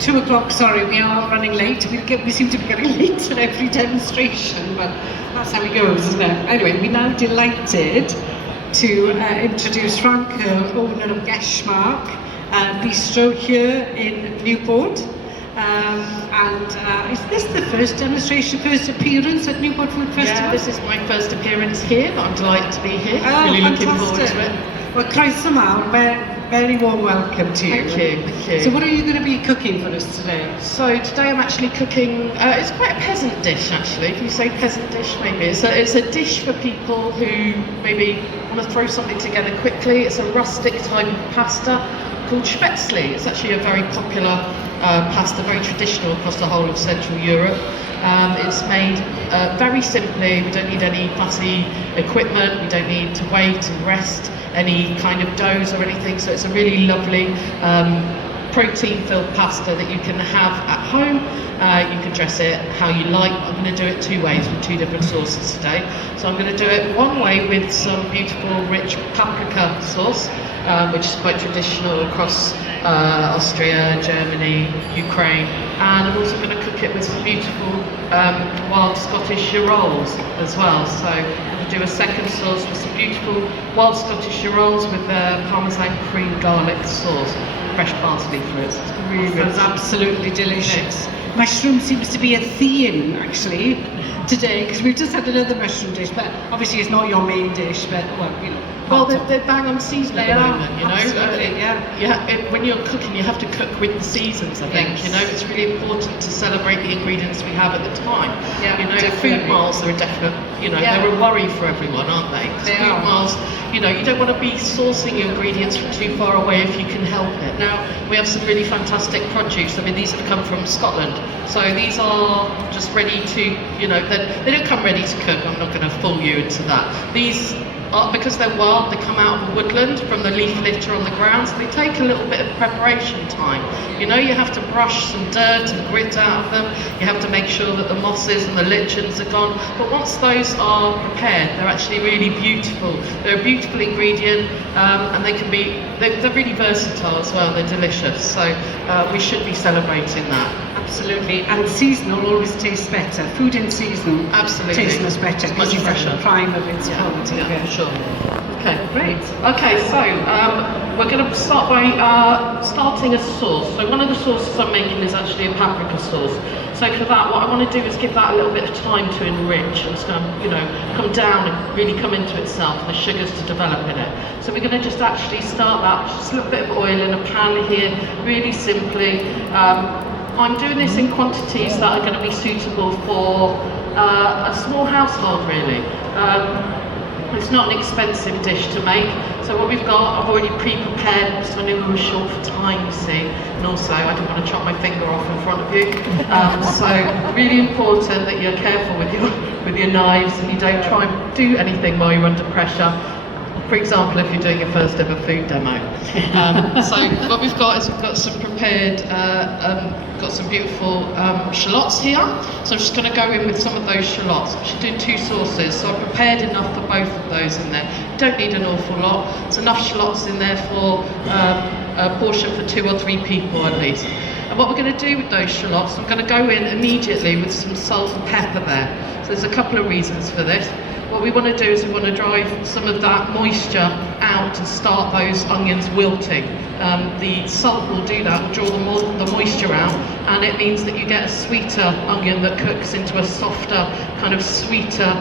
2 o'clock, sorry, we are running late. We seem to be getting late at every demonstration, but that's how it goes, isn't it? Anyway, we're now delighted to introduce Frank, owner of Geshmak Bistro here in Newport. Is this the first demonstration, first appearance at Newport Food Festival? Yeah, this is my first appearance here, but I'm delighted to be here. Oh, really fantastic. looking forward to it. Well, croeso mawr, very warm welcome to you. Thank you, thank you. So what are you going to be cooking for us today? So today I'm actually cooking, it's quite a peasant dish actually. Can you say peasant dish maybe? It's a dish for people who maybe want to throw something together quickly. It's a rustic type of pasta called spaetzle. It's actually a very popular pasta, very traditional across the whole of Central Europe. It's made very simply. We don't need any fussy equipment, we don't need to wait and rest any kind of doughs or anything, so it's a really lovely protein-filled pasta that you can have at home. You can dress it how you like. I'm going to do it 2 ways with 2 different sauces today. So I'm going to do it one way with some beautiful rich paprika sauce, which is quite traditional across Austria, Germany, Ukraine, and I'm also going to cook it with some beautiful wild Scottish rolls as well. So I'm going to do a second sauce with some beautiful wild Scottish rolls with Parmesan cream garlic sauce, fresh parsley through it. So it's really rich. Sounds absolutely delicious. Mushroom seems to be a theme actually today, because we've just had another mushroom dish, but obviously it's not your main dish, but well, you know. Well, they're bang on season at the moment, you know. Absolutely, When you're cooking, you have to cook with the seasons, I think. Yes. You know, it's really important to celebrate the ingredients we have at the time. Yeah, you know, definitely. food miles are a definite, you know, they're a worry for everyone, aren't they? 'Cause They food are. miles, you know, you don't want to be sourcing your ingredients from too far away if you can help it. Now, we have some really fantastic produce. I mean, these have come from Scotland. So these are just ready to, you know, they don't come ready to cook. I'm not going to fool you into that. These because they're wild, they come out of a woodland from the leaf litter on the ground, so they take a little bit of preparation time. You know, you have to brush some dirt and grit out of them, you have to make sure that the mosses and the lichens are gone, but once those are prepared, they're actually really beautiful. They're a beautiful ingredient, and they're really versatile as well, they're delicious, so we should be celebrating that. Absolutely, and seasonal always tastes better. Food in season tastes much better. It's much fresher. The prime of its quality. Yeah, sure. Okay, Great. Okay, so we're going to start by starting a sauce. So one of the sauces I'm making is actually a paprika sauce. So for that, what I want to do is give that a little bit of time to enrich and you know, come down and really come into itself, and the sugars to develop in it. So we're going to just actually start that, just a little bit of oil in a pan here, really simply. I'm doing this in quantities that are going to be suitable for a small household, really. It's not an expensive dish to make. So what we've got, I've already pre-prepared, because I knew we were short for time, you see, and also I didn't want to chop my finger off in front of you. So really important that you're careful with your knives, and you don't try and do anything while you're under pressure. For example, if you're doing your first ever food demo. So what we've got is we've got some prepared, got some beautiful shallots here. So I'm just going to go in with some of those shallots. I'm just doing 2 sauces, so I've prepared enough for both of those in there. You don't need an awful lot. There's enough shallots in there for a portion for 2 or 3 people at least. And what we're going to do with those shallots, I'm going to go in immediately with some salt and pepper there. So there's a couple of reasons for this. What we want to do is we want to drive some of that moisture out and start those onions wilting. The salt will do that, will draw the moisture out, and it means that you get a sweeter onion that cooks into a softer, kind of sweeter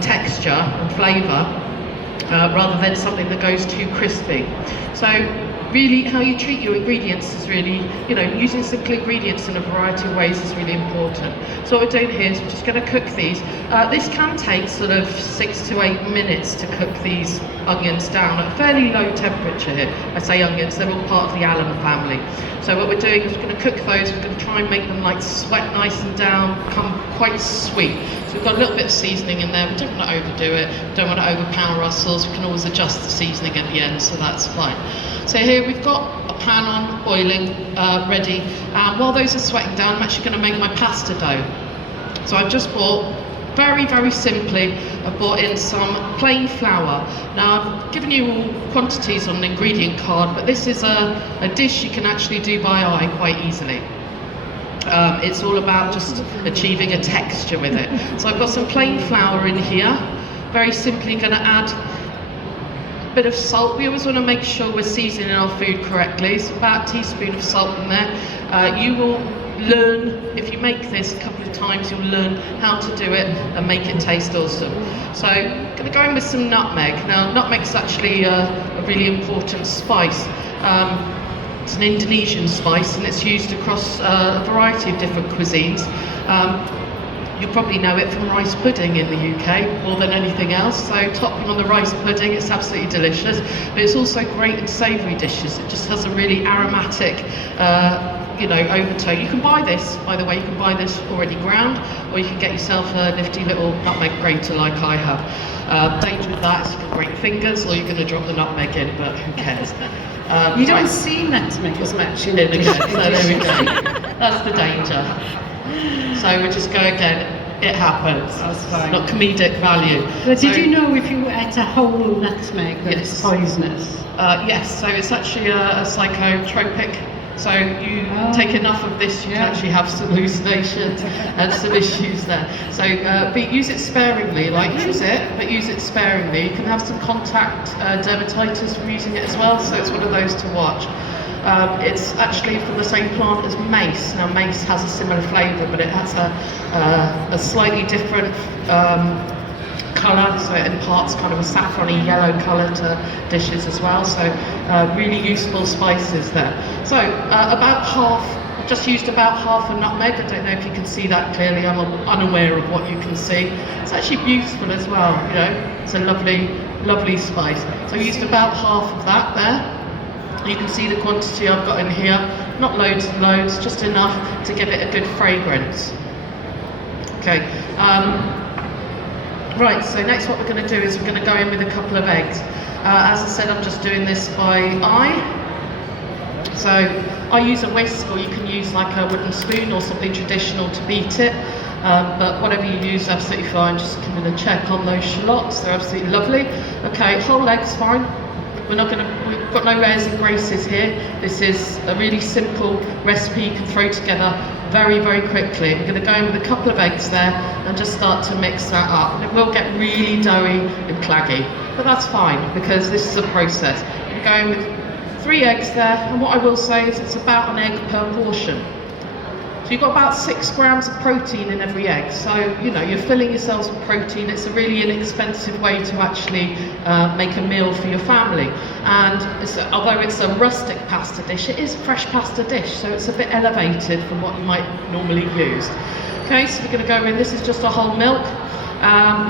texture and flavour, rather than something that goes too crispy. So really, how you treat your ingredients is really, you know, using simple ingredients in a variety of ways is really important. So what we're doing here is we're just going to cook these. This can take sort of 6 to 8 minutes to cook these onions down at a fairly low temperature here. I say onions, they're all part of the alum family. So what we're doing is we're going to cook those, we're going to try and make them like sweat nice and down, become quite sweet. So we've got a little bit of seasoning in there, we don't want to overdo it, we don't want to overpower our sauce, we can always adjust the seasoning at the end, so that's fine. So here we've got a pan on, boiling, ready. While those are sweating down, I'm actually going to make my pasta dough. So I've just bought Very, very simply, I've brought in some plain flour. Now, I've given you all quantities on the ingredient card, but this is a dish you can actually do by eye quite easily. It's all about just achieving a texture with it. So I've got some plain flour in here. Very simply going to add a bit of salt. We always want to make sure we're seasoning our food correctly. So about a teaspoon of salt in there. You will learn, if you make this a couple of times, you'll learn how to do it and make it taste awesome. So I'm going to go in with some nutmeg. Now, nutmeg's actually a really important spice. It's an Indonesian spice and it's used across a variety of different cuisines. You probably know it from rice pudding in the UK more than anything else. So topping on the rice pudding, it's absolutely delicious. But it's also great in savoury dishes. It just has a really aromatic, overtone. You can buy this, by the way, you can buy this already ground, or you can get yourself a nifty little nutmeg grater like I have. Danger with that is you've got great fingers, or you're going to drop the nutmeg in, but who cares? You don't see nutmeg as much in the so there we go. That's the danger. So we just go again. It happens. That's fine. Not comedic value. But did you know if you ate a whole nutmeg that it's poisonous? Yes. So it's actually a psychotropic. So you take enough of this, you can actually have some hallucinations and some issues there. So but use it sparingly. Use it, but use it sparingly. You can have some contact dermatitis from using it as well. So it's one of those to watch. It's actually from the same plant as mace. Now mace has a similar flavour, but it has a slightly different colour, so it imparts kind of a saffrony yellow colour to dishes as well. So really useful spices there. So about half, I've just used about half a nutmeg. I don't know if you can see that clearly. I'm unaware of what you can see. It's actually beautiful as well. It's a lovely, lovely spice. So I used about half of that there. You can see the quantity I've got in here, not loads and loads, just enough to give it a good fragrance. Okay, right, so next what we're going to do is we're going to go in with a couple of eggs. As I said, I'm just doing this by eye. So I use a whisk, or you can use like a wooden spoon or something traditional to beat it. But whatever you use, absolutely fine. Just giving a check on those shallots, they're absolutely lovely. Okay, whole egg's fine. We've got no airs and graces here. This is a really simple recipe you can throw together very, very quickly. I'm going to go in with a couple of eggs there and just start to mix that up. And it will get really doughy and claggy, but that's fine because this is a process. I'm going with 3 eggs there, and what I will say is it's about an egg per portion. So you've got about 6 grams of protein in every egg. So, you're filling yourselves with protein. It's a really inexpensive way to actually make a meal for your family. And although it's a rustic pasta dish, it is a fresh pasta dish. So it's a bit elevated from what you might normally use. Okay, so we're going to go in. This is just a whole milk.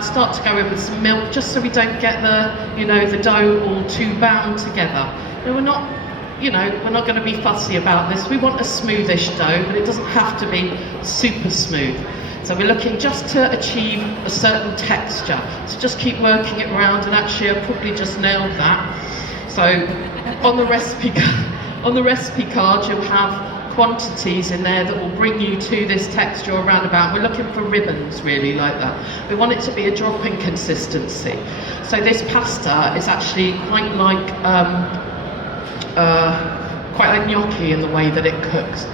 Start to go in with some milk, just so we don't get the dough all too bound together. Now we're not going to be fussy about this. We want a smoothish dough, but it doesn't have to be super smooth. So we're looking just to achieve a certain texture. So just keep working it around, and actually I probably just nailed that. So on the recipe card you'll have quantities in there that will bring you to this texture around about. We're looking for ribbons really like that. We want it to be a dropping consistency. So this pasta is actually quite like gnocchi in the way that it cooks.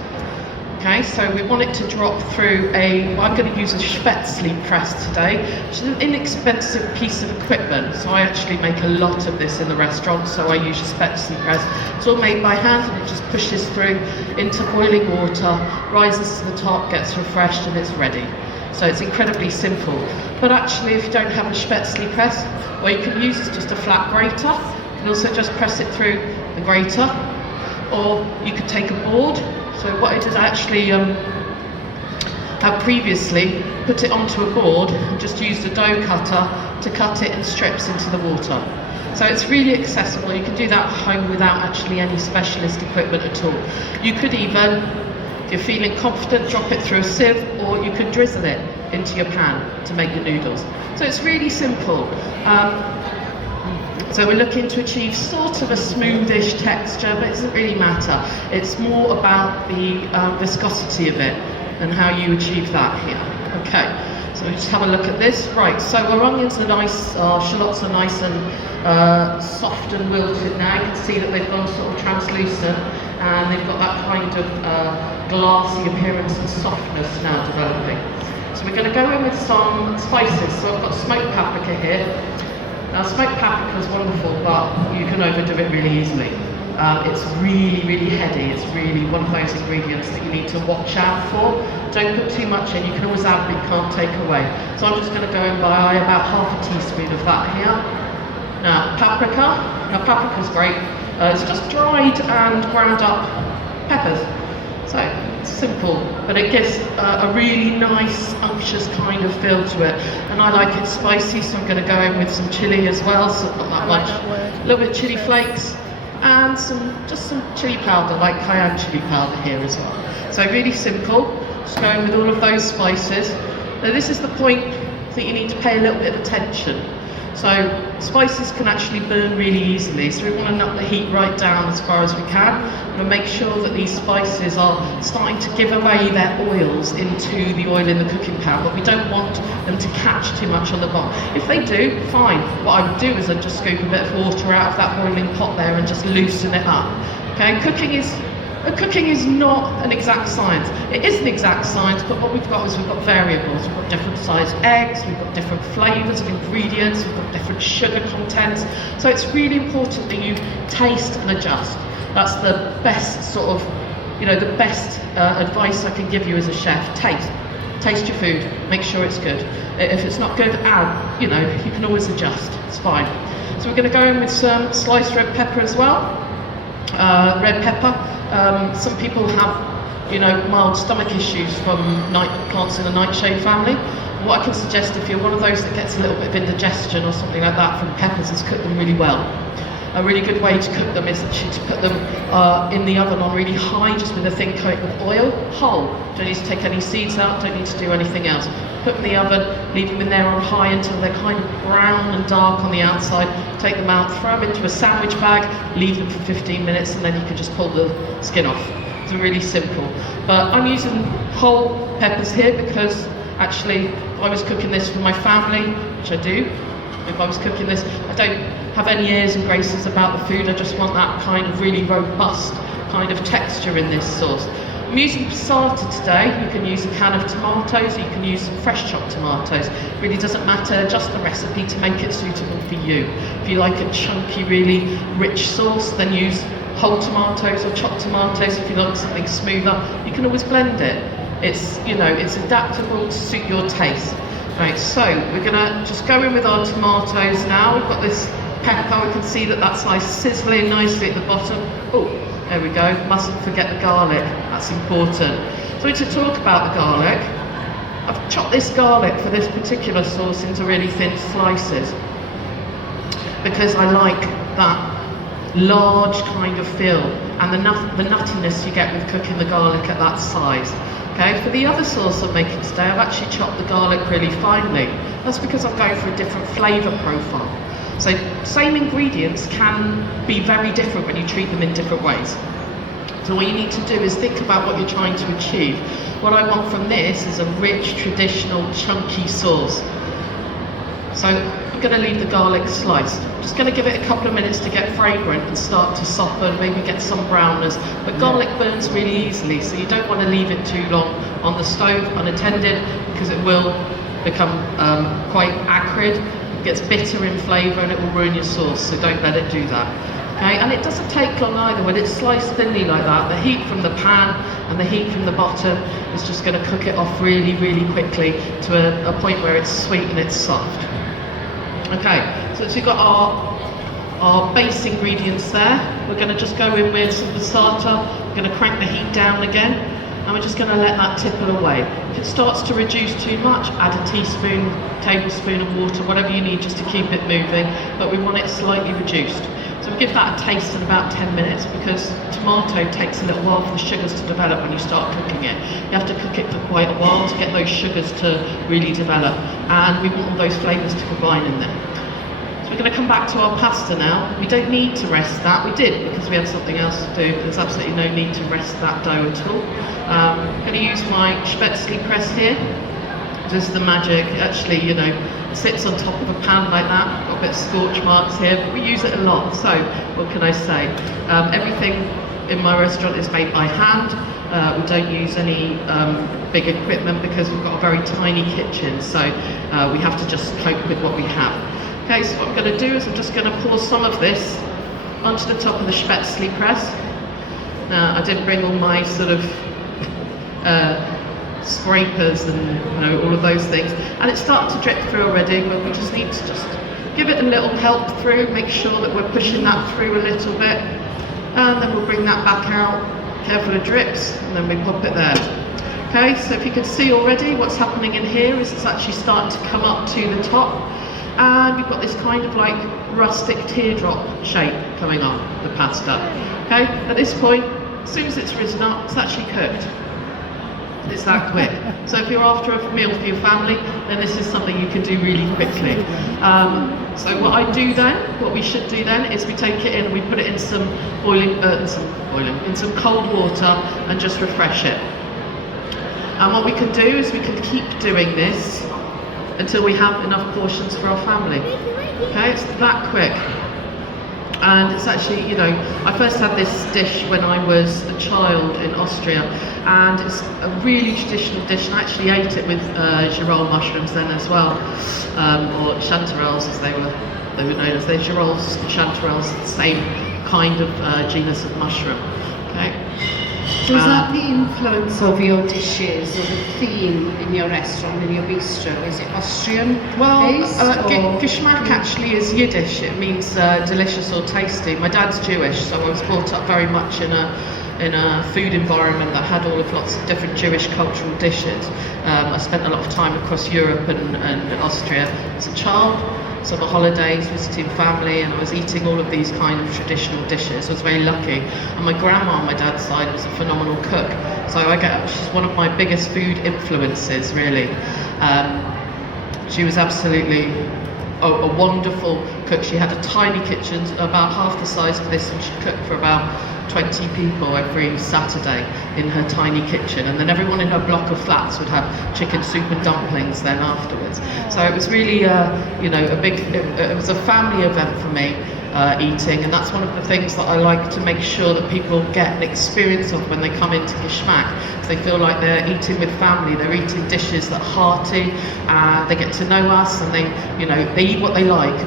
Okay, so we want it to drop through I'm going to use a spaetzle press today, which is an inexpensive piece of equipment. So I actually make a lot of this in the restaurant, so I use a spaetzle press. It's all made by hand, and it just pushes through into boiling water, rises to the top, gets refreshed, and it's ready. So it's incredibly simple. But actually, if you don't have a spaetzle press, what you can use is just a flat grater. You can also just press it through the grater, or you could take a board. So what I did actually have previously put it onto a board and just used a dough cutter to cut it in strips into the water. So it's really accessible. You can do that at home without actually any specialist equipment at all. You could even, if you're feeling confident, drop it through a sieve, or you could drizzle it into your pan to make the noodles. So it's really simple. So we're looking to achieve sort of a smoothish texture, but it doesn't really matter. It's more about the viscosity of it and how you achieve that here. Okay, So we just have a look at this. Right, so our onions are nice, our shallots are nice and soft and wilted now. You can see that they've gone sort of translucent and they've got that kind of glassy appearance and softness now developing. So we're going to go in with some spices. So I've got smoked paprika here. Now smoked paprika is wonderful, but you can overdo it really easily. It's really, really heady. It's really one of those ingredients that you need to watch out for. Don't put too much in. You can always add, but you can't take away. So I'm just going to go and buy about half a teaspoon of that here. Now, paprika. Now, paprika's great. It's just dried and ground up peppers. So, it's simple, but it gives a really nice, unctuous kind of feel to it. And I like it spicy, so I'm going to go in with some chili as well, so not that much. A little bit of chili flakes. And just some chili powder, like cayenne chili powder here as well. So really simple, just going with all of those spices. Now this is the point that you need to pay a little bit of attention. So spices can actually burn really easily, so we want to knock the heat right down as far as we can and make sure that these spices are starting to give away their oils into the oil in the cooking pan, but we don't want them to catch too much on the bottom. If they do, fine. What I would do is I'd just scoop a bit of water out of that boiling pot there and just loosen it up. Okay, cooking is not an exact science. It is an exact science, but what we've got is we've got variables. We've got different sized eggs, we've got different flavours of ingredients, we've got different sugar contents. So it's really important that you taste and adjust. That's the best sort of, the best advice I can give you as a chef. Taste your food, make sure it's good. If it's not good, add, you can always adjust, it's fine. So we're going to go in with some sliced red pepper as well. Red pepper. Some people have, mild stomach issues from plants in the nightshade family. What I can suggest, if you're one of those that gets a little bit of indigestion or something like that from peppers, is cook them really well. A really good way to cook them is actually to put them in the oven on really high, just with a thin coat of oil, whole. Don't need to take any seeds out, don't need to do anything else. Put them in the oven, leave them in there on high until they're kind of brown and dark on the outside. Take them out, throw them into a sandwich bag, leave them for 15 minutes, and then you can just pull the skin off. It's really simple. But I'm using whole peppers here because actually if I was cooking this for my family, which I do, if I was cooking this, I don't have any airs and graces about the food. I just want that kind of really robust kind of texture in this sauce. I'm using passata today. You can use a can of tomatoes, or you can use some fresh chopped tomatoes. It really doesn't matter, just the recipe to make it suitable for you. If you like a chunky, really rich sauce, then use whole tomatoes or chopped tomatoes. If you like something smoother, you can always blend it. It's, it's adaptable to suit your taste. Right, so we're gonna just go in with our tomatoes now. We've got this pepper, we can see that that's nice, sizzling nicely at the bottom. Oh, there we go, mustn't forget the garlic, that's important. So to talk about the garlic, I've chopped this garlic for this particular sauce into really thin slices because I like that large kind of feel and the nuttiness you get with cooking the garlic at that size. Okay, for the other sauce I'm making today, I've actually chopped the garlic really finely. That's because I'm going for a different flavour profile. So same ingredients can be very different when you treat them in different ways. So what you need to do is think about what you're trying to achieve. What I want from this is a rich, traditional, chunky sauce. So I'm going to leave the garlic sliced. I'm just going to give it a couple of minutes to get fragrant and start to soften, maybe get some brownness. But garlic burns really easily, so you don't want to leave it too long on the stove unattended because it will become quite acrid. It gets bitter in flavour and it will ruin your sauce, so don't let it do that. Okay, and it doesn't take long either. When it's sliced thinly like that, the heat from the pan and the heat from the bottom is just going to cook it off really, really quickly to a point where it's sweet and it's soft. Okay, so we've got our base ingredients there. We're going to just go in with some passata. We're going to crank the heat down again, and we're just going to let that tipple away. If it starts to reduce too much, add a teaspoon, tablespoon of water, whatever you need just to keep it moving, but we want it slightly reduced. So we give that a taste in about 10 minutes because tomato takes a little while for the sugars to develop when you start cooking it. You have to cook it for quite a while to get those sugars to really develop, and we want all those flavours to combine in there. So we're going to come back to our pasta now. We don't need to rest that. We did because we had something else to do. There's absolutely no need to rest that dough at all. I'm going to use my spaetzle press here. Just the magic. Actually, you know, sits on top of a pan like that. Got a bit of scorch marks here, but we use it a lot. So, what can I say? Everything in my restaurant is made by hand. We don't use any big equipment because we've got a very tiny kitchen, so we have to just cope with what we have. Okay, so what I'm going to do is I'm just going to pour some of this onto the top of the spaetzle press. Now, I didn't bring all my sort of scrapers and all of those things, and it's starting to drip through already, but we just need to just give it a little help through, make sure that we're pushing that through a little bit, and then we'll bring that back out, careful of drips, and then we pop it there. Okay, so if you can see already what's happening in here is it's actually starting to come up to the top, and we've got this kind of like rustic teardrop shape coming on the pasta. Okay, at this point, as soon as it's risen up, it's actually cooked. It's that quick. So if you're after a meal for your family, then this is something you can do really quickly. So what we should do then is we take it in and we put it in some in some cold water and just refresh it. And what we can do is we can keep doing this until we have enough portions for our family. Okay, it's that quick. And it's actually, I first had this dish when I was a child in Austria, and it's a really traditional dish, and I actually ate it with girole mushrooms then as well, or chanterelles as they were known as. They're girolles and chanterelles, the same kind of genus of mushroom. Okay. So is that the influence of your dishes or the theme in your restaurant, in your bistro? Is it Austrian based? Geshmak actually is Yiddish. It means delicious or tasty. My dad's Jewish, so I was brought up very much in a food environment that had all of lots of different Jewish cultural dishes. I spent a lot of time across Europe and Austria as a child. Summer holidays, visiting family, and I was eating all of these kind of traditional dishes. I was very lucky, and my grandma on my dad's side was a phenomenal cook, so she's one of my biggest food influences, really. She was absolutely a wonderful cook. She had a tiny kitchen, about half the size of this, and she'd cook for about 20 people every Saturday in her tiny kitchen, and then everyone in her block of flats would have chicken soup and dumplings then afterwards. So it was really it was a family event for me, eating, and that's one of the things that I like to make sure that people get an experience of when they come into Geshmak. So they feel like they're eating with family, they're eating dishes that are hearty, they get to know us, and they eat what they like.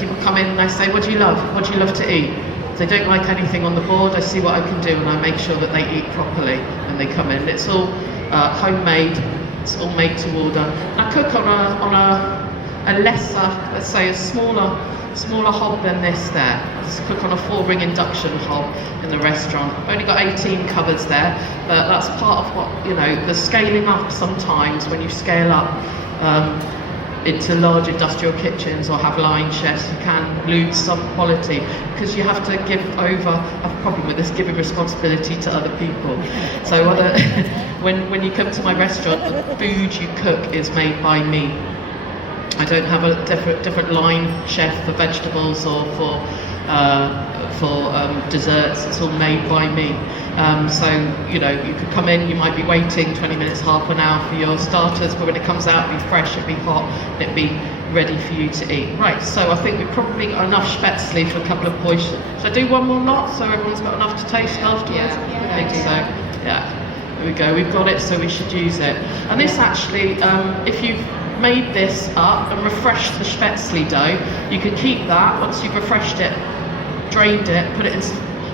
People come in and I say, what do you love? What do you love to eat? If they don't like anything on the board, I see what I can do, and I make sure that they eat properly when they come in. It's all homemade, it's all made to order. I cook on a lesser, let's say a smaller hob than this there. I just cook on a 4-ring induction hob in the restaurant. I've only got 18 cupboards there, but that's part of what, the scaling up sometimes when you scale up into large industrial kitchens or have line chefs, you can lose some quality because you have to have a problem with this, giving responsibility to other people. So when you come to my restaurant, the food you cook is made by me. I don't have a different line chef for vegetables or for desserts. It's all made by me. So you could come in, you might be waiting 20 minutes, half an hour for your starters, but when it comes out, it'll be fresh, it'll be hot, it'll be ready for you to eat. Right, so I think we've probably got enough spaetzle for a couple of portions. Should I do one more lot so everyone's got enough to taste afterwards? I think so. Yeah, there we go. We've got it, so we should use it. And this actually, if you've made this up and refreshed the spaetzle dough, you can keep that once you've refreshed it, drained it, put it in,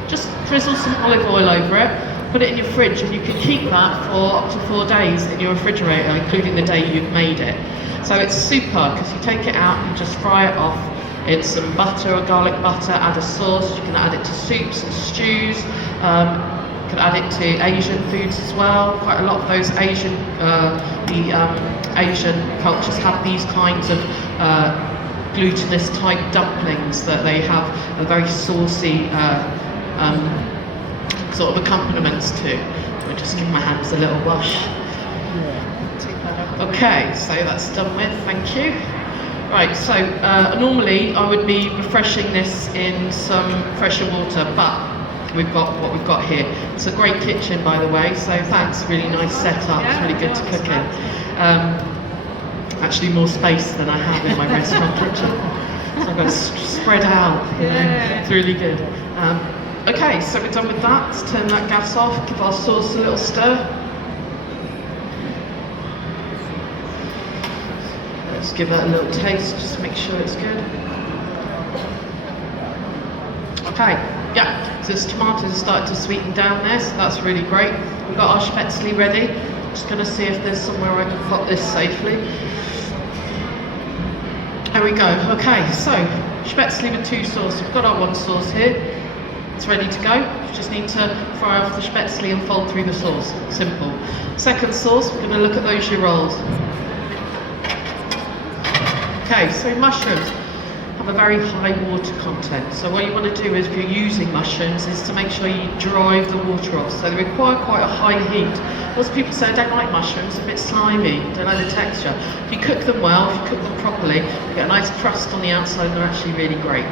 just drizzle some olive oil over it, put it in your fridge, and you can keep that for up to 4 days in your refrigerator, including the day you've made it. So it's super, because you take it out and just fry it off in some butter or garlic butter, add a sauce. You can add it to soups and stews, you can add it to Asian foods as well. Quite a lot of those Asian cultures have these kinds of glutinous type dumplings that they have a very saucy sort of accompaniments to. I'll just give my hands a little wash. Okay, so that's done with, thank you. Right, so normally I would be refreshing this in some fresher water, but we've got what we've got here. It's a great kitchen, by the way, so thanks, really nice setup, it's really good to cook in. Actually more space than I have in my restaurant kitchen. So I've got to spread out, you know, it's really good. Okay, so we're done with that. Let's turn that gas off, give our sauce a little stir. Let's give that a little taste, just to make sure it's good. Okay, yeah, so the tomatoes have started to sweeten down there, so that's really great. We've got our spaetzle ready. Just going to see if there's somewhere I can put this safely. There we go. Okay, so spaetzle with 2 sauce. We've got our 1 sauce here. It's ready to go. You just need to fry off the spaetzle and fold through the sauce. Simple. Second sauce, we're going to look at those girolles. Okay, so mushrooms have a very high water content. So what you want to do is, if you're using mushrooms, is to make sure you drive the water off. So they require quite a high heat. Lots of people say, I don't like mushrooms, they're a bit slimy, don't like the texture. If you cook them well, if you cook them properly, you get a nice crust on the outside and they're actually really great.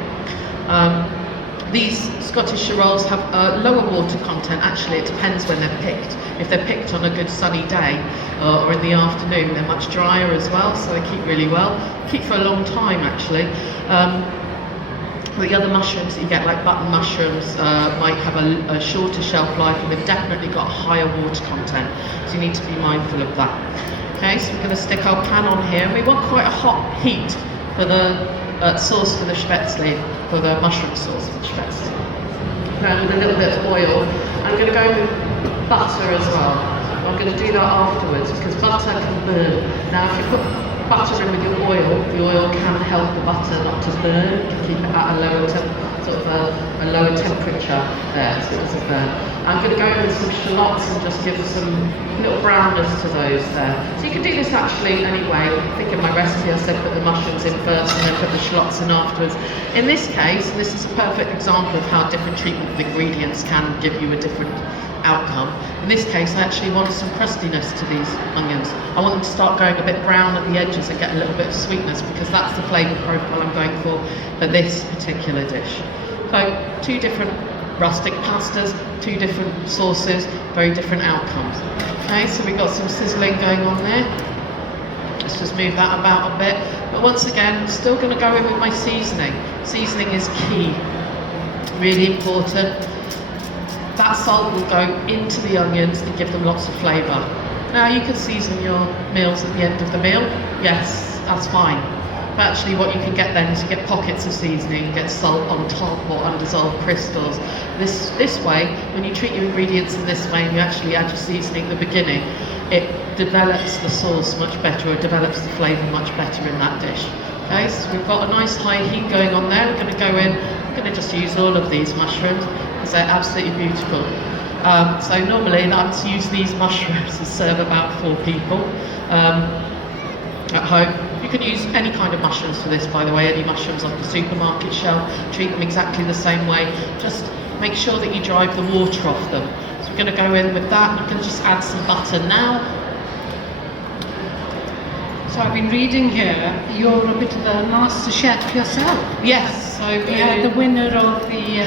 These Scottish girolles have a lower water content. Actually, it depends when they're picked. If they're picked on a good sunny day or in the afternoon, they're much drier as well, so they keep really well. Keep for a long time, actually. The other mushrooms that you get, like button mushrooms, might have a shorter shelf life, and they've definitely got higher water content, so you need to be mindful of that. Okay, so we're going to stick our pan on here, and we want quite a hot heat for the sauce for the spaetzle, for the mushroom sauce for the spaetzle. Now with a little bit of oil. I'm going to go with butter as well. I'm going to do that afterwards because butter can burn. Now if you put butter in with your oil, the oil can help the butter not to burn, keep it at a lower a lower temperature there, so it doesn't burn. I'm going to go in with some shallots and just give some little brownness to those there. So you can do this actually anyway. I think in my recipe I said put the mushrooms in first and then put the shallots in afterwards. In this case, this is a perfect example of how different treatment of ingredients can give you a different outcome. In this case, I actually want some crustiness to these onions. I want them to start going a bit brown at the edges and get a little bit of sweetness, because that's the flavour profile I'm going for this particular dish. So 2 different rustic pastas, 2 different sauces, very different outcomes. Okay, so we've got some sizzling going on there. Let's just move that about a bit. But once again, I'm still going to go in with my seasoning. Seasoning is key, really important. That salt will go into the onions and give them lots of flavour. Now you can season your meals at the end of the meal. Yes, that's fine. But actually what you can get then is you get pockets of seasoning, you get salt on top or undissolved crystals. This way, when you treat your ingredients in this way and you actually add your seasoning at the beginning, it develops the sauce much better, or develops the flavour much better in that dish. Okay, so we've got a nice high heat going on there. We're going to go in, I'm going to just use all of these mushrooms because they're absolutely beautiful. So normally I like to use these mushrooms to serve about 4 people at home. You can use any kind of mushrooms for this, by the way, any mushrooms off the supermarket shelf. Treat them exactly the same way. Just make sure that you drive the water off them. So we're going to go in with that. I'm going to just add some butter now. So I've been reading here, you're a bit of a master chef yourself. Yes. So yeah, the winner of the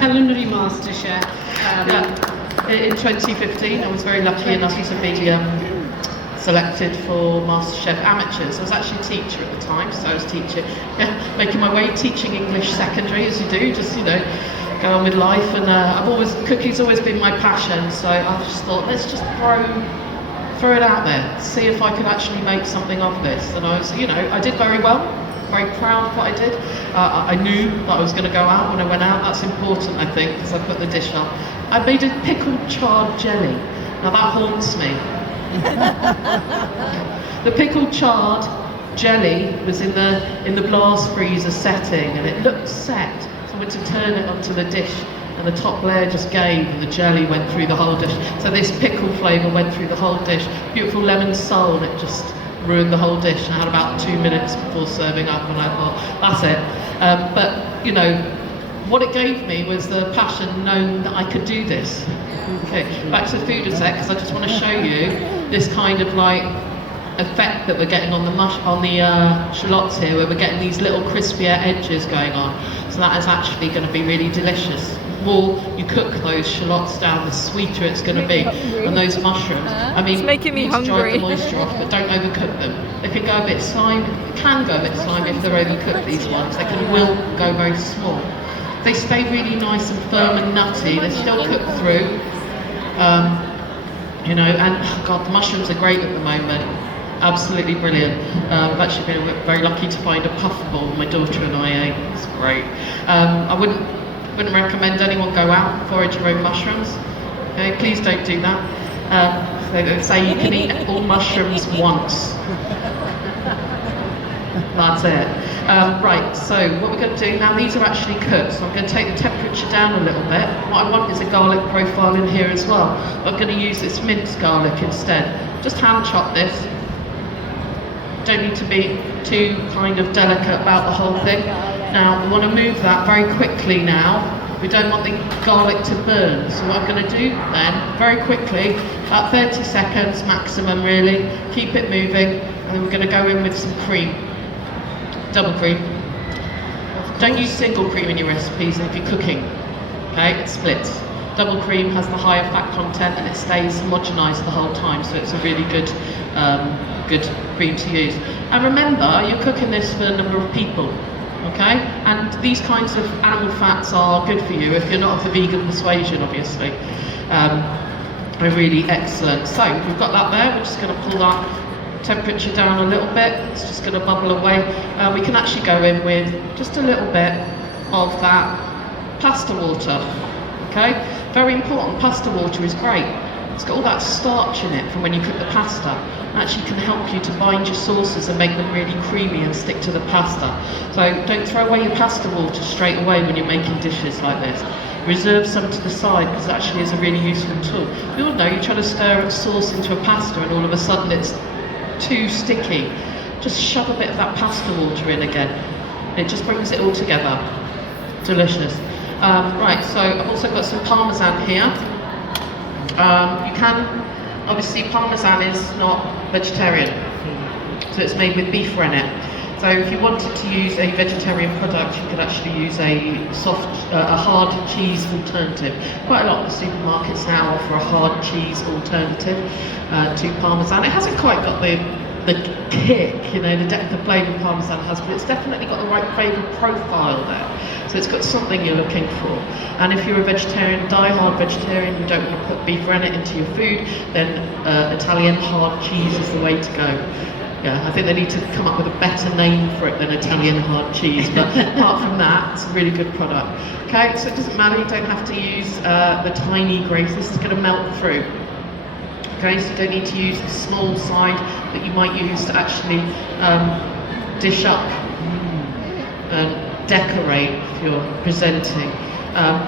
culinary master chef. In 2015, I was very lucky enough to be selected for MasterChef Amateurs. I was actually a teacher at the time, so I was making my way, teaching English secondary, as you do, just, you know, go on with life. And cooking's always been my passion, so I just thought, let's just throw it out there, see if I could actually make something of this. And I was, you know, I did very well, very proud of what I did. I knew that I was going to go out when I went out. That's important, I think, because I put the dish on. I made a pickled chard jelly. Now that haunts me. The pickled chard jelly was in the blast freezer setting, and it looked set, so I went to turn it onto the dish, and the top layer just gave and the jelly went through the whole dish. So this pickle flavour went through the whole dish. Beautiful lemon soul, and it just ruined the whole dish. I had about 2 minutes before serving up, and I thought, that's it. But you know, what it gave me was the passion, knowing that I could do this. Okay, back to the food a sec, because I just want to show you this kind of like effect that we're getting on the shallots here, where we're getting these little crispier edges going on. So that is actually going to be really delicious. more you cook those shallots down, the sweeter it's going to be. And those mushrooms, I mean, It's making me you need to hungry. drive the moisture off, but don't overcook them. They can go a bit slimy, can go a bit slimy if they're overcooked, these ones. They will go very small. They stay really nice and firm and nutty, they're still cooked through. You know, and oh God, the mushrooms are great at the moment. Absolutely brilliant. I've actually been very lucky to find a puffball my daughter and I ate. It's great. I wouldn't recommend anyone go out and forage your own mushrooms. Okay, please don't do that. They say you can eat all mushrooms once. That's it. Right, so what we're going to do now, these are actually cooked, so I'm going to take the temperature down a little bit. What I want is a garlic profile in here as well. I'm going to use this minced garlic instead. Just hand chop this. Don't need to be too kind of delicate about the whole thing. Now, we want to move that very quickly now. We don't want the garlic to burn. So what I'm going to do then, very quickly, about 30 seconds maximum really, keep it moving, and then we're going to go in with some cream. Double cream. Don't use single cream in your recipes if you're cooking. Okay, it splits. Double cream has the higher fat content and it stays homogenised the whole time, so it's a really good cream to use. And remember, you're cooking this for a number of people, okay? And these kinds of animal fats are good for you if you're not of the vegan persuasion, obviously. They're really excellent. So we've got that there. We're just going to pull that temperature down a little bit. It's just going to bubble away. We can actually go in with just a little bit of that pasta water. Okay, very important. Pasta water is great. It's got all that starch in it from when you cook the pasta. It actually can help you to bind your sauces and make them really creamy and stick to the pasta. So don't throw away your pasta water straight away when you're making dishes like this. Reserve some to the side because it actually is a really useful tool. You all know you try to stir a sauce into a pasta and all of a sudden it's too sticky. Just shove a bit of that pasta water in again. It just brings it all together. Delicious. Right, so I've also got some parmesan here. You can, obviously Parmesan is not vegetarian, so it's made with beef rennet. So if you wanted to use a vegetarian product, you could actually use a hard cheese alternative. Quite a lot of the supermarkets now offer a hard cheese alternative to Parmesan. It hasn't quite got the kick, you know, the depth of flavour Parmesan has, but it's definitely got the right flavour profile there. So it's got something you're looking for. And if you're a vegetarian, die-hard vegetarian, you don't want to put beef rennet into your food, then Italian hard cheese is the way to go. Yeah, I think they need to come up with a better name for it than Italian hard cheese, but apart from that, it's a really good product. Okay, so it doesn't matter, you don't have to use the tiny grates, this is going to melt through. Okay, so you don't need to use the small side that you might use to actually dish up and decorate if you're presenting.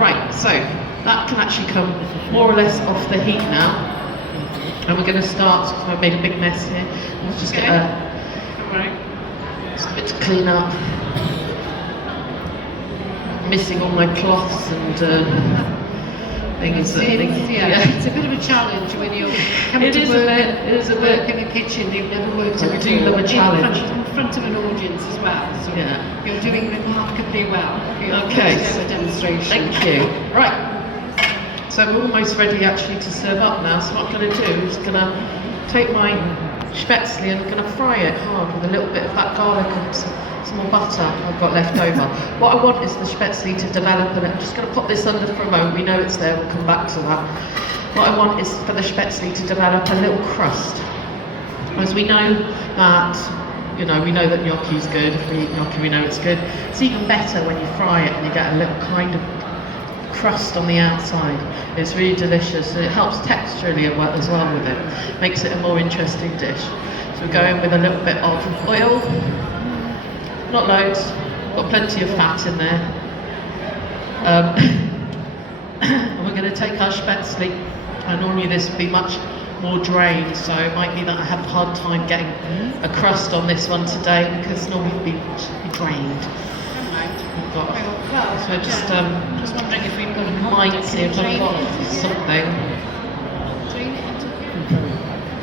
Right, so that can actually come more or less off the heat now. And we're going to start, so I've made a big mess here. Let's just get a bit to clean up. Missing all my cloths and things. It's a bit of a challenge when you're coming to work in a kitchen you've never worked in. I do love a challenge. In front of an audience as well. So yeah. You're doing remarkably well for your okay. first ever demonstration. Thank you. Right. So we're almost ready actually to serve up now. So what I'm going to do is going to take my spaetzle and I'm going to fry it hard with a little bit of that garlic and some more butter I've got left over. What I want is the spaetzle to develop, and I'm just going to pop this under for a moment. We know it's there, we'll come back to that. What I want is for the spaetzle to develop a little crust. As we know that, you know, we know that gnocchi's good. If we eat gnocchi, we know it's good. It's even better when you fry it and you get a little kind of crust on the outside. It's really delicious and it helps texturally as well with it. Makes it a more interesting dish. So we're going with a little bit of oil, not loads, got plenty of fat in there. And we're going to take our spaetzle, and normally this would be much more drained, so it might be that I have a hard time getting a crust on this one today because normally it would be drained. So just wondering if we've got a might see if I've got something.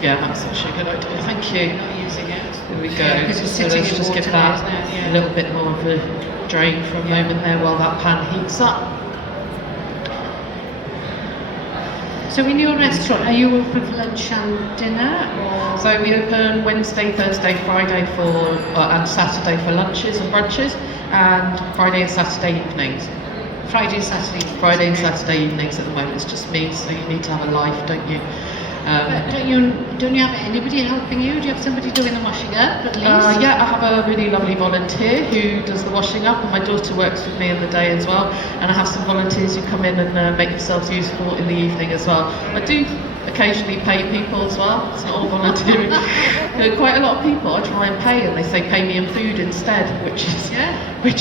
Yeah, that's actually a good idea. Thank you. Not using it. There we go. Because So let's just give that a little bit more of a drain for a moment there while that pan heats up. So in your restaurant, are you open for lunch and dinner? Or? So we open Wednesday, Thursday, Friday and Saturday for lunches and brunches, and Friday and Saturday evenings. Friday and Saturday evenings. Friday and Saturday evenings at the moment. It's just me, so you need to have a life, don't you? But don't you have anybody helping you? Do you have somebody doing the washing up at least? Yeah, I have a really lovely volunteer who does the washing up, and my daughter works with me in the day as well. And I have some volunteers who come in and make themselves useful in the evening as well. I do occasionally pay people as well. It's not all volunteering. Quite a lot of people I try and pay, and they say pay me in food instead, which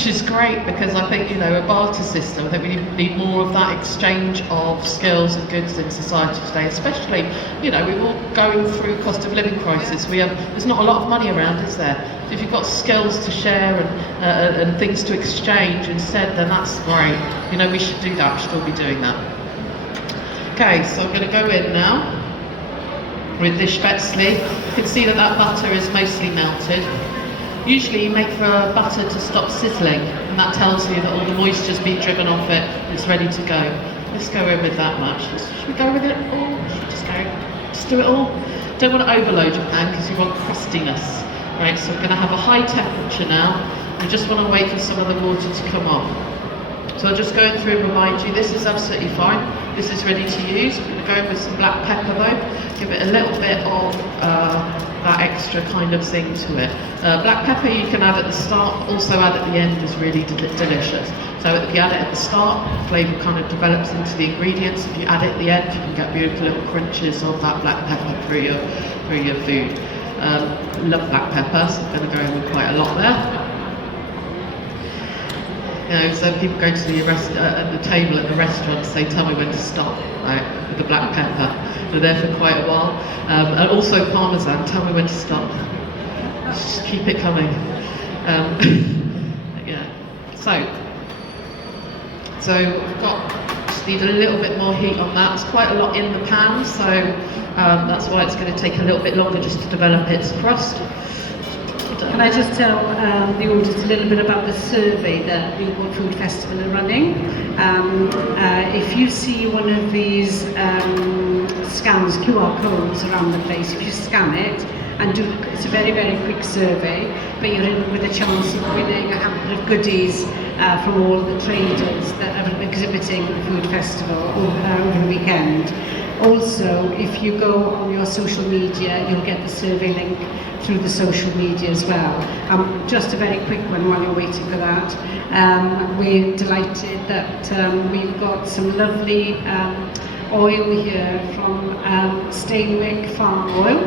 is great, because I think, you know, a barter system, I think we need more of that exchange of skills and goods in society today, especially, you know, we're all going through cost of living crisis. There's not a lot of money around, is there? So if you've got skills to share and things to exchange instead, then that's great. You know, we should do that. We should all be doing that. Okay, so I'm going to go in now with this spaetzle. You can see that butter is mostly melted. Usually you make for a butter to stop sizzling, and that tells you that all the moisture's been driven off it and it's ready to go. Let's go in with that much. Should we go with it all? Should we just do it all? Don't want to overload your pan because you want crustiness. Right, so we're going to have a high temperature now. We just want to wait for some of the water to come off. So I'll just go through and remind you, this is absolutely fine. This is ready to use. We're going to go in with some black pepper though. Give it a little bit of that extra kind of thing to it. Black pepper you can add at the start, also add at the end is really delicious. So if you add it at the start, the flavour kind of develops into the ingredients. If you add it at the end, you can get beautiful little crunches of that black pepper through your food. Love black pepper, so I'm going to go in with quite a lot there. You know, so people go to the table at the restaurant, say, tell me when to stop, right, with the black pepper. They're there for quite a while. And also parmesan, tell me when to stop. Just keep it coming. Yeah. So we've just need a little bit more heat on that. There's quite a lot in the pan, so that's why it's going to take a little bit longer just to develop its crust. Can I just tell the audience a little bit about the survey that Newport Food Festival are running? If you see one of these scans, QR codes around the place, if you scan it and it's a very, very quick survey, but you're in with a chance of winning a hamper of goodies from all the traders that are exhibiting at the food festival over the weekend. Also, if you go on your social media, you'll get the survey link through the social media as well. Just a very quick one while you're waiting for that. We're delighted that we've got some lovely oil here from Steinwick Farm Oil.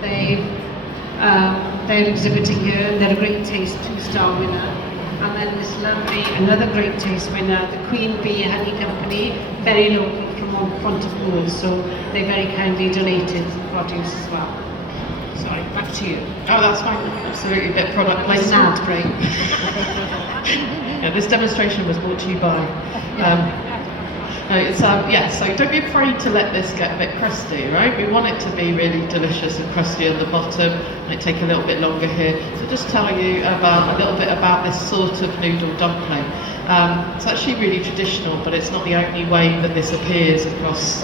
They're exhibiting here, and they're a Great Taste 2-star winner. And then this lovely, another Great Taste winner, the Queen Bee Honey Company, very local from Pontypool, so they very kindly donated produce as well. Sorry, back to you. Oh, that's fine. Absolutely, bit product placement. Sad break. Yeah, this demonstration was brought to you by. So don't be afraid to let this get a bit crusty, right? We want it to be really delicious and crusty at the bottom, and it take a little bit longer here. So just tell you a little bit about this sort of noodle dumpling. It's actually really traditional, but it's not the only way that this appears across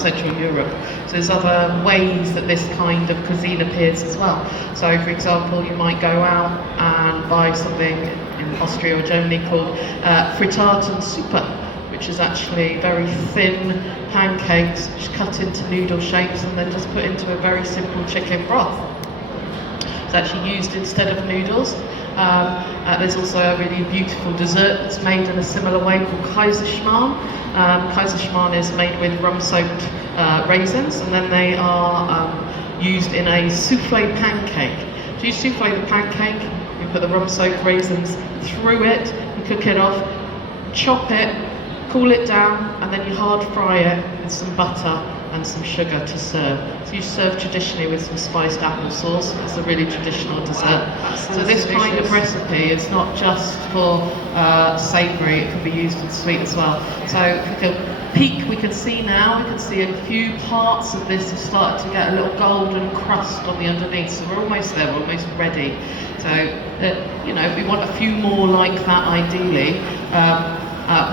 Central Europe. So there's other ways that this kind of cuisine appears as well. So for example, you might go out and buy something in Austria or Germany called Frittatensuppe, which is actually very thin pancakes which cut into noodle shapes and then just put into a very simple chicken broth. It's actually used instead of noodles. There's also a really beautiful dessert that's made in a similar way called Kaiserschmarrn. Kaiserschmarrn is made with rum-soaked raisins, and then they are used in a souffle pancake. So you souffle the pancake, you put the rum-soaked raisins through it, you cook it off, chop it, cool it down, and then you hard fry it with some butter and some sugar to serve. So you serve traditionally with some spiced apple sauce. It's a really traditional dessert. So this kind of recipe is not just for savoury, it can be used for sweet as well. So if we can peek, we can see now, we can see a few parts of this have started to get a little golden crust on the underneath. So we're almost there, we're almost ready. So, you know, we want a few more like that ideally.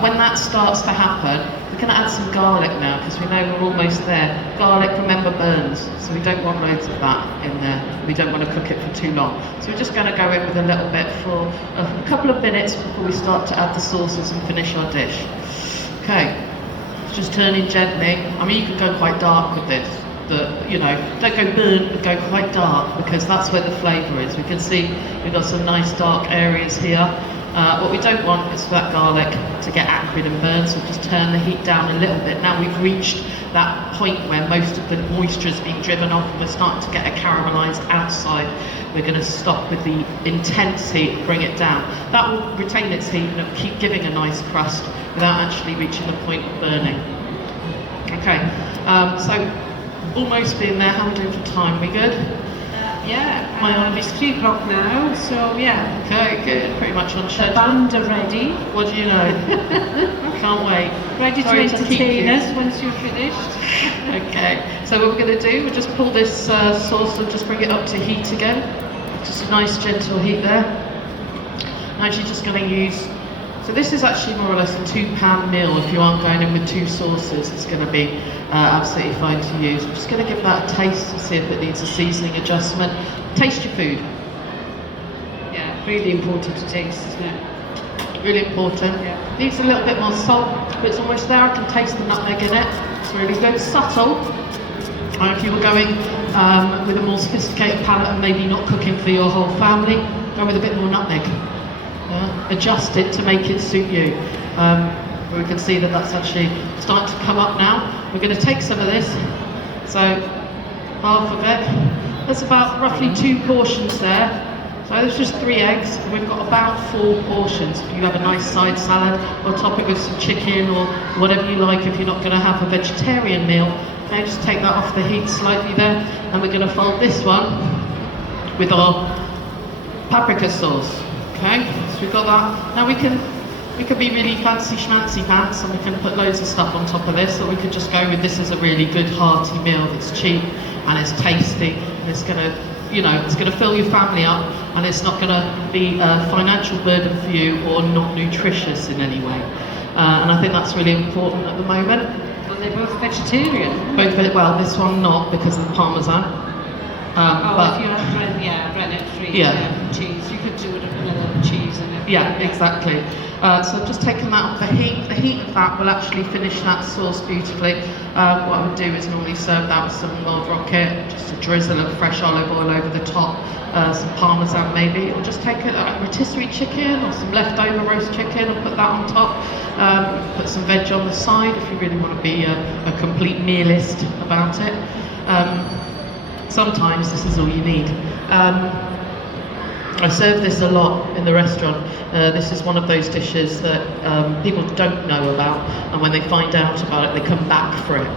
When that starts to happen, the going to add some garlic now because we know we're almost there. Garlic, remember, burns, so we don't want loads of that in there. We don't want to cook it for too long. So we're just going to go in with a little bit for a couple of minutes before we start to add the sauces and finish our dish. Okay, just turning gently. I mean, you can go quite dark with this. You know, don't go burnt, but go quite dark because that's where the flavour is. We can see we've got some nice dark areas here. What we don't want is for that garlic to get acrid and burn, so just turn the heat down a little bit. Now we've reached that point where most of the moisture is being driven off and we're starting to get a caramelised outside. We're going to stop with the intense heat, bring it down. That will retain its heat and keep giving a nice crust without actually reaching the point of burning. Okay, so almost being there. How are we doing for time? We good? Yeah, it's 3 o'clock now, so yeah. Okay, good. Pretty much on schedule. The band are ready. What do you know? Can't wait. Ready Sorry to entertain us once you're finished. Okay, so what we're going to do, we'll just pull this sauce and just bring it up to heat again. Just a nice gentle heat there. I'm actually just going to use, so this is actually more or less a 2-pan meal. If you aren't going in with 2 sauces, it's going to be absolutely fine to use. I'm just going to give that a taste and see if it needs a seasoning adjustment. Taste your food. Yeah, really important to taste, isn't it? Really important. Yeah. Needs a little bit more salt, but it's almost there. I can taste the nutmeg in it. It's really good. Subtle. And if you were going with a more sophisticated palate and maybe not cooking for your whole family, go with a bit more nutmeg. Adjust it to make it suit you. We can see that that's actually starting to come up now. We're going to take some of this, so half of it. There's about roughly 2 portions there. So there's just 3 eggs. We've got about 4 portions. If you have a nice side salad, or top it with some chicken or whatever you like if you're not going to have a vegetarian meal. Okay, just take that off the heat slightly there, and we're going to fold this one with our paprika sauce. Okay, so we've got that. Now we can be really fancy schmancy pants and we can put loads of stuff on top of this, or we could just go with this as a really good hearty meal that's cheap and it's tasty and it's going to, you know, it's going to fill your family up and it's not going to be a financial burden for you or not nutritious in any way. And I think that's really important at the moment. Well, they're both vegetarian. Both, well, this one not because of the parmesan. But if you have rennet-free cheese, you could do it with a little cheese in it. Yeah, exactly. So I've just taken that off the heat. The heat of that will actually finish that sauce beautifully. What I would do is normally serve that with some wild rocket, just a drizzle of fresh olive oil over the top, some parmesan maybe, or just take a rotisserie chicken or some leftover roast chicken and put that on top. Put some veg on the side if you really want to be a complete mealist about it. Sometimes this is all you need. I serve this a lot in the restaurant. This is one of those dishes that people don't know about, and when they find out about it, they come back for it,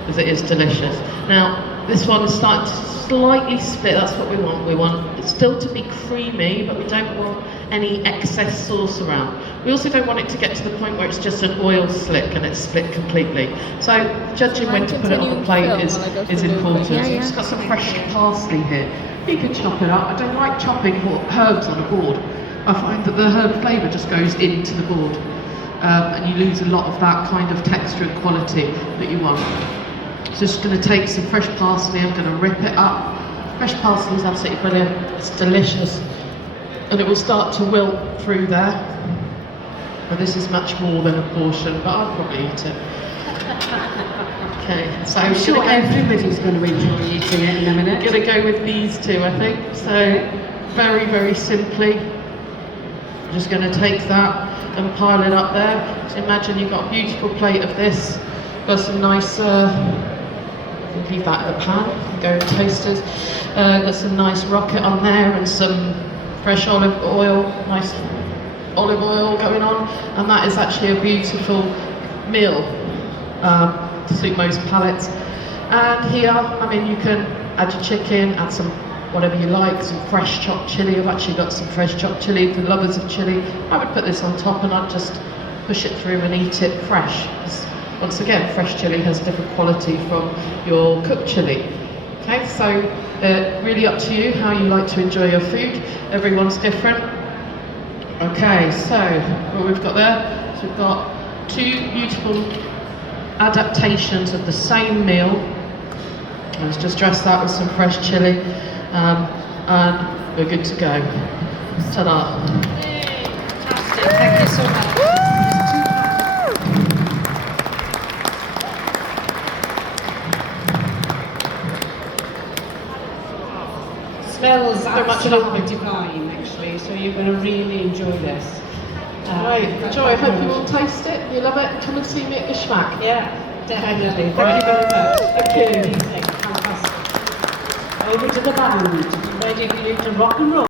because it is delicious. Now, this one is starting to slightly split. That's what we want. We want it still to be creamy, but we don't want any excess sauce around. We also don't want it to get to the point where it's just an oil slick and it's split completely. So judging when to put it on the plate is important. So we've just got some fresh parsley here. You can chop it up. I don't like chopping herbs on a board. I find that the herb flavour just goes into the board, and you lose a lot of that kind of texture and quality that you want. So just going to take some fresh parsley. I'm going to rip it up. Fresh parsley is absolutely brilliant. It's delicious, and it will start to wilt through there. And this is much more than a portion, but I'll probably eat it. Okay, so I'm sure everybody's going to enjoy eating it in a minute. I'm going to go with these 2, I think. So very, very simply, I'm just going to take that and pile it up there. So imagine you've got a beautiful plate of this. Got some nice, leave that in the pan, go with toasters. Got some nice rocket on there and some fresh olive oil, nice olive oil going on. And that is actually a beautiful meal. To suit most palates. And here, I mean, you can add your chicken, add some whatever you like, some fresh chopped chilli. I've actually got some fresh chopped chilli for lovers of chilli. I would put this on top and I'd just push it through and eat it fresh. Once again, fresh chilli has different quality from your cooked chilli. Okay, so really up to you how you like to enjoy your food. Everyone's different. Okay, so what we've got there, so we've got 2 beautiful adaptations of the same meal. Let's just dress that with some fresh chilli, and we're good to go. Ta-da! Fantastic, thank you so much. Smells absolutely divine, actually, so you're going to really enjoy this. Right, Joy, I hope you all taste it. You love it? Come and see me at Geshmak. Yeah, definitely. Thank you very much. Thank you. Amazing, fantastic. Over to the band, ready for you to rock and roll.